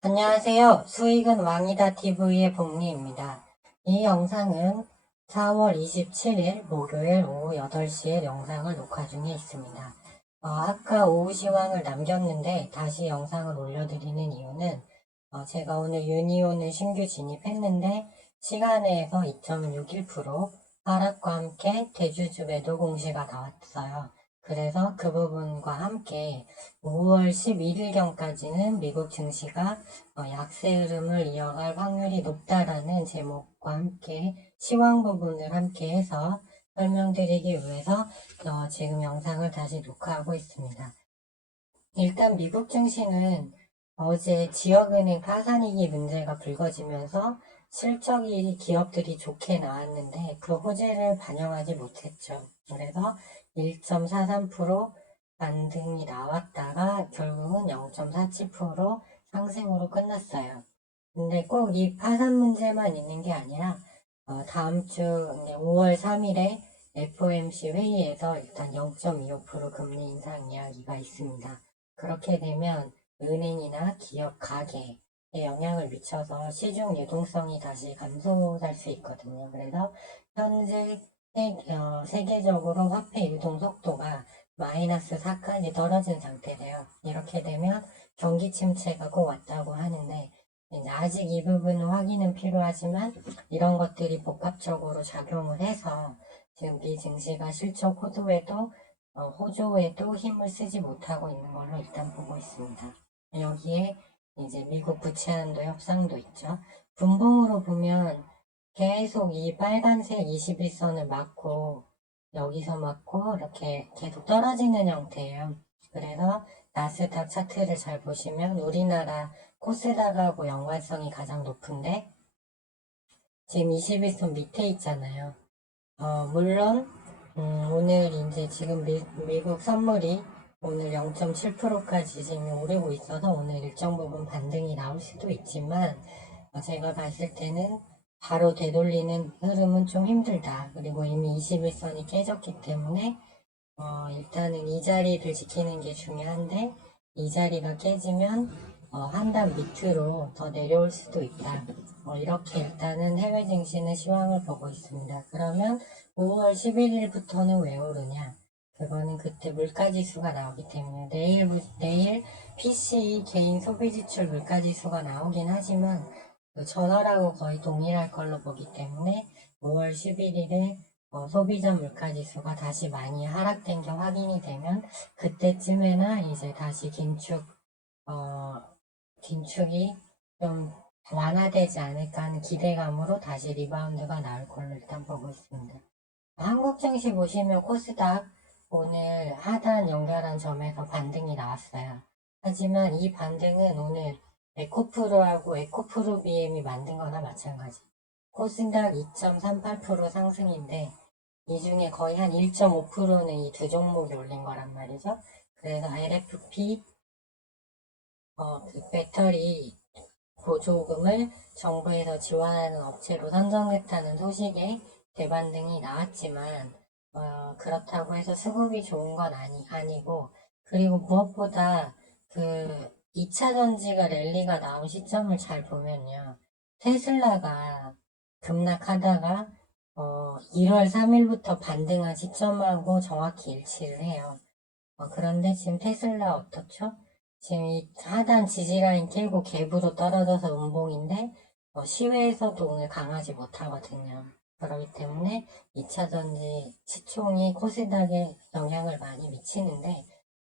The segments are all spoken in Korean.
안녕하세요. 수익은 왕이다 TV의 복리입니다. 이 영상은 4월 27일 목요일 오후 8시에 영상을 녹화 중에 있습니다. 어, 아까 오후 시황을 남겼는데 다시 영상을 올려드리는 이유는 어, 제가 오늘 유니온을 신규 진입했는데 시간에서 2.61% 하락과 함께 대주주 매도 공시가 나왔어요. 그래서 그 부분과 함께 5월 11일경까지는 미국 증시가 어, 약세 흐름을 이어갈 확률이 높다라는 제목과 함께 시황 부분을 함께 해서 설명드리기 위해서 어, 지금 영상을 다시 녹화하고 있습니다. 일단 미국 증시는 어제 지역은행 파산이기 문제가 불거지면서 실적이 기업들이 좋게 나왔는데 그 호재를 반영하지 못했죠. 그래서 1.43% 반등이 나왔다가 결국은 0.47% 상승으로 끝났어요. 근데 꼭 이 파산 문제만 있는 게 아니라 어, 다음 주 5월 3일에 FOMC 회의에서 일단 0.25% 금리 인상 이야기가 있습니다. 그렇게 되면 은행이나 기업 가계에 영향을 미쳐서 시중 유동성이 다시 감소할 수 있거든요. 그래서 현재 세, 어, 세계적으로 화폐 유동 속도가 마이너스 4까지 떨어진 상태래요. 이렇게 되면 경기 침체가 꼭 왔다고 하는데 이제 아직 이 부분은 확인은 필요하지만 이런 것들이 복합적으로 작용을 해서 지금 미 증시가 실적 호조에도 어, 호조에도 힘을 쓰지 못하고 있는 걸로 일단 보고 있습니다. 여기에 이제 미국 부채 한도 협상도 있죠. 분봉으로 보면 계속 이 빨간색 21선을 맞고 여기서 맞고 이렇게 계속 떨어지는 형태예요. 그래서 나스닥 차트를 잘 보시면 우리나라 코스닥하고 연관성이 가장 높은데 지금 21선 밑에 있잖아요. 어, 물론 음, 오늘 이제 지금 미, 미국 선물이 오늘 0.7%까지 지금 오르고 있어서 오늘 일정 부분 반등이 나올 수도 있지만 어, 제가 봤을 때는 바로 되돌리는 흐름은 좀 힘들다. 그리고 이미 21선이 깨졌기 때문에 어, 일단은 이 자리를 지키는 게 중요한데 이 자리가 깨지면 어, 한 단 밑으로 더 내려올 수도 있다. 어, 이렇게 일단은 해외 증시는 시황을 보고 있습니다. 그러면 5월 11일부터는 왜 오르냐? 그거는 그때 물가지수가 나오기 때문에 내일 내일 PC 개인 소비지출 물가지수가 나오긴 하지만 그 전월하고 거의 동일할 걸로 보기 때문에 5월 11일에 어, 소비자 물가지수가 다시 많이 하락된 게 확인이 되면 그때쯤에나 이제 다시 긴축 어, 긴축이 좀 완화되지 않을까 하는 기대감으로 다시 리바운드가 나올 걸로 일단 보고 있습니다. 한국 증시 보시면 코스닥 오늘 하단 연결한 점에서 반등이 나왔어요. 하지만 이 반등은 오늘 에코프로하고 에코프로 BM이 만든 거나 마찬가지. 코스닥 2.38% 상승인데 이 중에 거의 한 1.5%는 이 두 종목이 올린 거란 말이죠. 그래서 LFP 어, 그 배터리 보조금을 정부에서 지원하는 업체로 선정됐다는 소식에 대반등이 나왔지만 어, 그렇다고 해서 수급이 좋은 건 아니, 아니고 그리고 무엇보다 그 2차 전지가 랠리가 나온 시점을 잘 보면요. 테슬라가 급락하다가 어, 1월 3일부터 반등한 시점하고 정확히 일치를 해요. 어, 그런데 지금 테슬라 어떻죠? 지금 이 하단 지지라인 깨고 갭으로 떨어져서 운봉인데 어, 시외에서도 오늘 강하지 못하거든요. 그렇기 때문에 2차 전지 시총이 코스닥에 영향을 많이 미치는데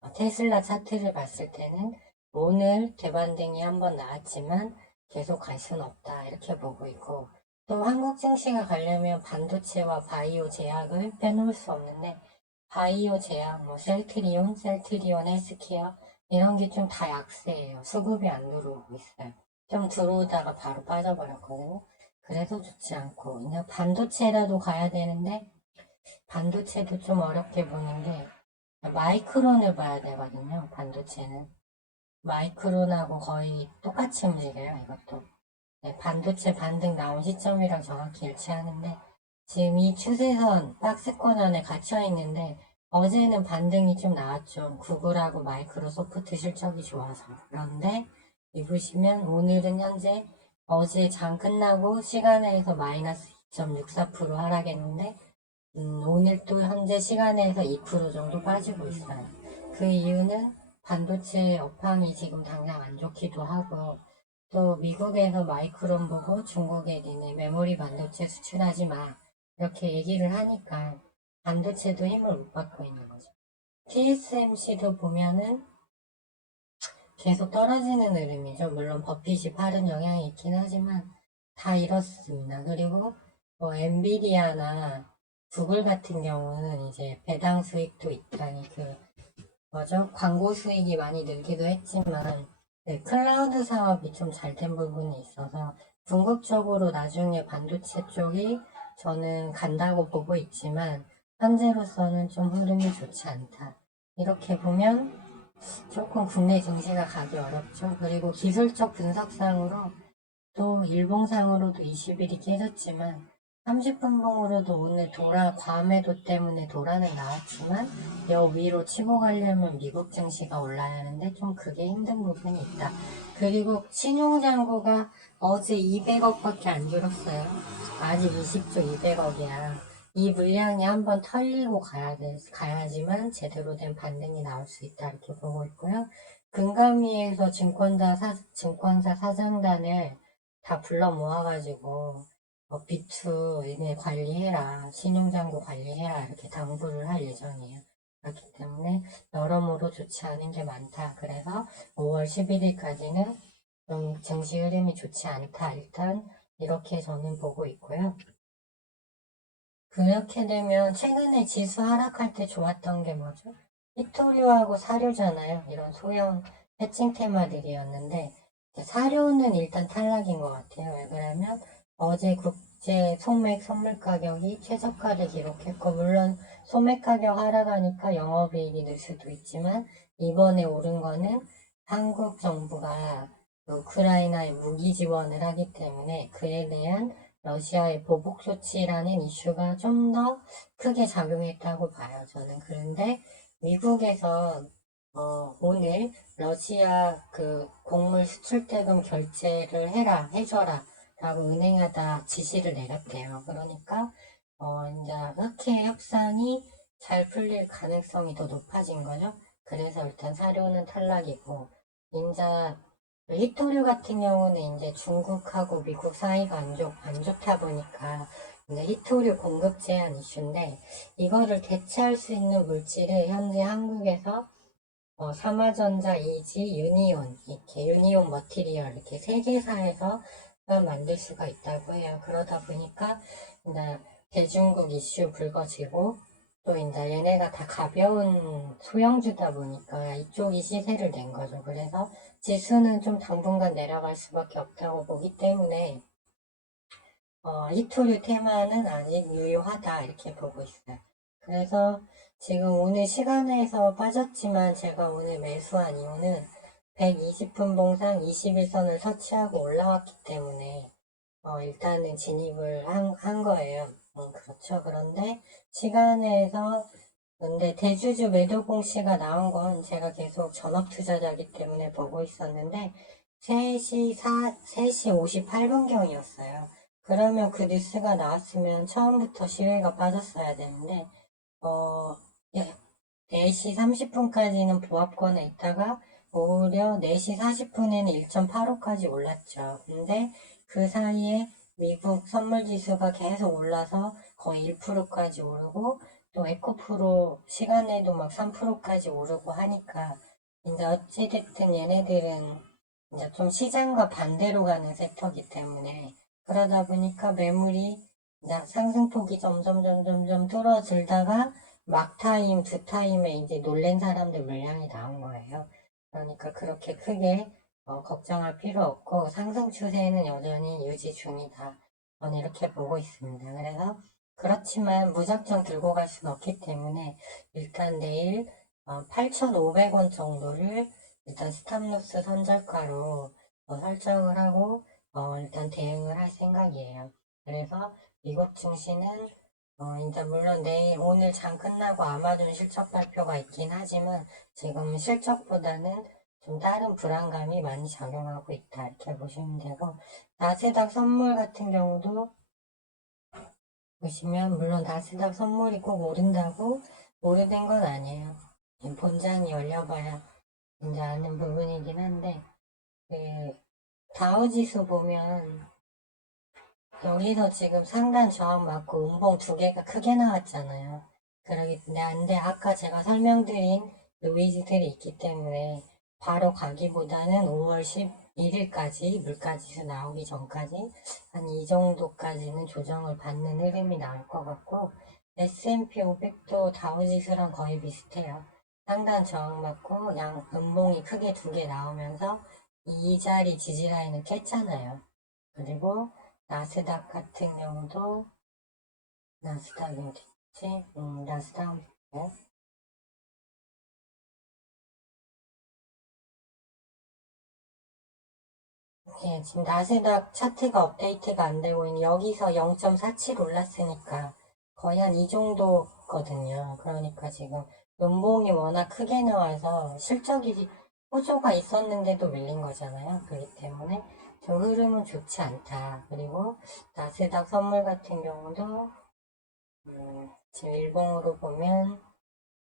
어, 테슬라 차트를 봤을 때는 오늘 대반등이 한번 나왔지만 계속 갈 수는 없다 이렇게 보고 있고 또 한국 증시가 가려면 반도체와 바이오 제약을 빼놓을 수 없는데 바이오 제약, 뭐 셀트리온, 셀트리온 헬스케어 이런 게 좀 다 약세예요. 수급이 안 들어오고 있어요. 좀 들어오다가 바로 빠져버렸거든요. 그래서 좋지 않고 그냥 반도체라도 가야 되는데 반도체도 좀 어렵게 보는 게 마이크론을 봐야 되거든요. 반도체는 마이크론하고 거의 똑같이 움직여요. 이것도 네, 반도체 반등 나온 시점이랑 정확히 일치하는데 지금 이 추세선 박스권 안에 갇혀 있는데 어제는 반등이 좀 나왔죠. 구글하고 마이크로소프트 실적이 좋아서. 그런데 입으시면 오늘은 현재 어제 장 끝나고 시간에서 마이너스 2.64% 하락했는데 음, 오늘 또 현재 시간에서 2% 정도 빠지고 있어요. 그 이유는 반도체 업황이 지금 당장 안 좋기도 하고 또 미국에서 마이크론 보고 중국에 니네 메모리 반도체 수출하지 마 이렇게 얘기를 하니까 반도체도 힘을 못 받고 있는 거죠. TSMC도 보면은 계속 떨어지는 흐름이죠. 물론 버핏이 팔은 영향이 있긴 하지만 다 이렇습니다. 그리고 뭐 엔비디아나 구글 같은 경우는 이제 배당 수익도 있다니 그 뭐죠? 광고 수익이 많이 늘기도 했지만 네, 클라우드 사업이 좀 잘 된 부분이 있어서 궁극적으로 나중에 반도체 쪽이 저는 간다고 보고 있지만 현재로서는 좀 흐름이 좋지 않다. 이렇게 보면 조금 국내 증시가 가기 어렵죠. 그리고 기술적 분석상으로 또 일봉상으로도 20일이 깨졌지만 30분 봉으로도 오늘 도라 과매도 때문에 도라는 나왔지만 여 위로 치고 가려면 미국 증시가 올라야 하는데 좀 그게 힘든 부분이 있다. 그리고 신용장고가 어제 200억밖에 안 줄었어요. 아직 20조 200억이야. 이 물량이 한번 털리고 가야 돼, 가야지만 제대로 된 반등이 나올 수 있다 이렇게 보고 있고요. 금감위에서 증권사 사, 증권사 사장단을 다 불러 모아가지고 얘네 관리해라, 신용장고 관리해라 이렇게 당부를 할 예정이에요. 그렇기 때문에 여러모로 좋지 않은 게 많다. 그래서 5월 11일까지는 좀 증시 흐름이 좋지 않다. 일단 이렇게 저는 보고 있고요. 그렇게 되면 최근에 지수 하락할 때 좋았던 게 뭐죠? 빅토리오하고 사료잖아요. 이런 소형 해칭 테마들이었는데 사료는 일단 탈락인 것 같아요. 왜 그러면 어제 국제 소맥 선물 가격이 최저가를 기록했고 물론 소맥 가격 하락하니까 영업이익이 늘 수도 있지만 이번에 오른 거는 한국 정부가 우크라이나에 무기 지원을 하기 때문에 그에 대한 러시아의 보복 조치라는 이슈가 좀 더 크게 작용했다고 봐요. 저는 그런데 미국에서 어, 오늘 러시아 그 곡물 수출 대금 결제를 해라 해줘라 라고 은행에다 지시를 내렸대요. 그러니까 어, 이제 흑해 협상이 잘 풀릴 가능성이 더 높아진 거죠. 그래서 일단 사료는 탈락이고 인자 히토류 같은 경우는 이제 중국하고 미국 사이가 안, 좋, 안 좋다 보니까 이제 히토류 공급 제한 이슈인데 이거를 대체할 수 있는 물질을 현재 한국에서 어, 삼화전자, 이지, 유니온 이렇게 유니온 머티리얼 이렇게 세 개사에서 만들 수가 있다고 해요. 그러다 보니까 이제 대중국 이슈 불거지고 또 이제 얘네가 다 가벼운 소형주다 보니까 이쪽이 시세를 낸 거죠. 그래서 지수는 좀 당분간 내려갈 수밖에 없다고 보기 때문에 어, 히토류 테마는 아직 유효하다 이렇게 보고 있어요. 그래서 지금 오늘 시간에서 빠졌지만 제가 오늘 매수한 이유는 120분 봉상 21선을 터치하고 올라왔기 때문에 어, 일단은 진입을 한, 한 거예요. 음, 그렇죠. 그런데 시간에서 근데 대주주 매도 공시가 나온 건 제가 계속 전업 투자자이기 때문에 보고 있었는데 3시 4, 3시 58분경이었어요. 그러면 그 뉴스가 나왔으면 처음부터 시외가 빠졌어야 되는데 어, 예, 4시 30분까지는 보합권에 있다가 오히려 4시 40분에는 1.85까지 올랐죠. 근데 그 사이에 미국 선물 지수가 계속 올라서 거의 1%까지 오르고 또 에코프로 시간에도 막 3%까지 오르고 하니까 이제 어찌됐든 얘네들은 이제 좀 시장과 반대로 가는 섹터기 때문에 그러다 보니까 매물이 상승폭이 점점 점점 점 뚫어질다가 막타임 두 타임에 이제 놀란 사람들 물량이 나온 거예요. 그러니까 그렇게 크게 어, 걱정할 필요 없고 상승 추세는 여전히 유지 중이다. 저는 이렇게 보고 있습니다. 그래서 그렇지만 무작정 들고 갈 수는 없기 때문에 일단 내일 어, 8,500원 정도를 일단 스탑로스 선절가로 어, 설정을 하고 어, 일단 대응을 할 생각이에요. 그래서 미국 증시는 어, 이제 물론 내일 오늘 장 끝나고 아마존 실적 발표가 있긴 하지만 지금 실적보다는 좀 다른 불안감이 많이 작용하고 있다. 이렇게 보시면 되고, 나스닥 선물 같은 경우도 보시면, 물론 나스닥 선물이 꼭 오른다고 오르는 건 아니에요. 본장이 열려봐야 이제 아는 부분이긴 한데, 그, 다우지수 보면, 여기서 지금 상단 저항 맞고 음봉 두 개가 크게 나왔잖아요. 그러기 때문에, 아까 제가 설명드린 노이즈들이 있기 때문에, 바로 가기보다는 5월 11일까지 물가지수 나오기 전까지 한 이 정도까지는 조정을 받는 흐름이 나올 것 같고 S&P 500도 다우지수랑 거의 비슷해요. 상단 저항 맞고 양 음봉이 크게 두 개 나오면서 이 자리 지지라인을 깼잖아요. 그리고 나스닥 같은 경우도 나스닥이 어디지? 음, 나스닥 뭐? 예, 지금 나스닥 차트가 업데이트가 안 되고 있는 여기서 0.47 올랐으니까 거의 한 이 정도거든요. 그러니까 지금 연봉이 워낙 크게 나와서 실적이 호조가 있었는데도 밀린 거잖아요. 그렇기 때문에 저 흐름은 좋지 않다. 그리고 나스닥 선물 같은 경우도 음, 지금 일봉으로 보면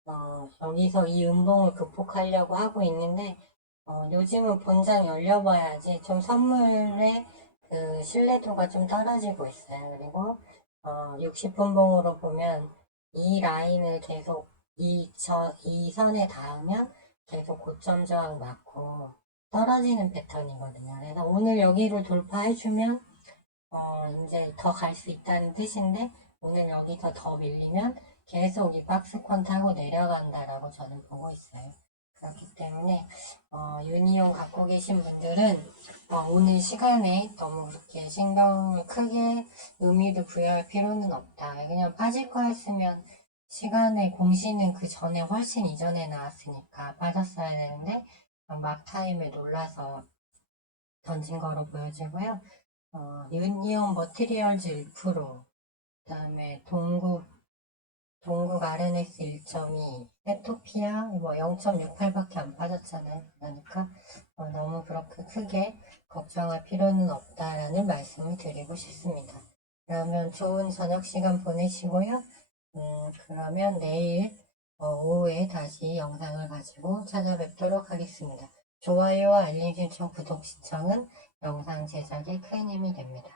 어, 여기서 이 음봉을 극복하려고 하고 있는데 어, 요즘은 본장 열려봐야지 좀 선물의 그 신뢰도가 좀 떨어지고 있어요. 그리고 어, 60분 봉으로 보면 이 라인을 계속 이, 저, 이 선에 닿으면 계속 고점 저항 맞고 떨어지는 패턴이거든요. 그래서 오늘 여기를 돌파해주면 어, 이제 더 갈 수 있다는 뜻인데 오늘 여기서 더 밀리면 계속 이 박스권 타고 내려간다라고 저는 보고 있어요. 그렇기 때문에 어, 유니온 갖고 계신 분들은 어, 오늘 시간에 너무 그렇게 신경을 크게 의미를 부여할 필요는 없다. 그냥 빠질 거였으면 시간에 공시는 그 전에 훨씬 이전에 나왔으니까 빠졌어야 되는데 막 타임에 놀라서 던진 거로 보여지고요. 어, 유니온 머티리얼즈 1%, 그 다음에 동국 동국 RNS 1.2, 에토피아 뭐 0.68밖에 안 빠졌잖아요. 그러니까 어, 너무 그렇게 크게 걱정할 필요는 없다라는 말씀을 드리고 싶습니다. 그러면 좋은 저녁 시간 보내시고요. 음, 그러면 내일 어, 오후에 다시 영상을 가지고 찾아뵙도록 하겠습니다. 좋아요와 알림 신청, 구독 신청은 영상 제작에 큰 힘이 됩니다.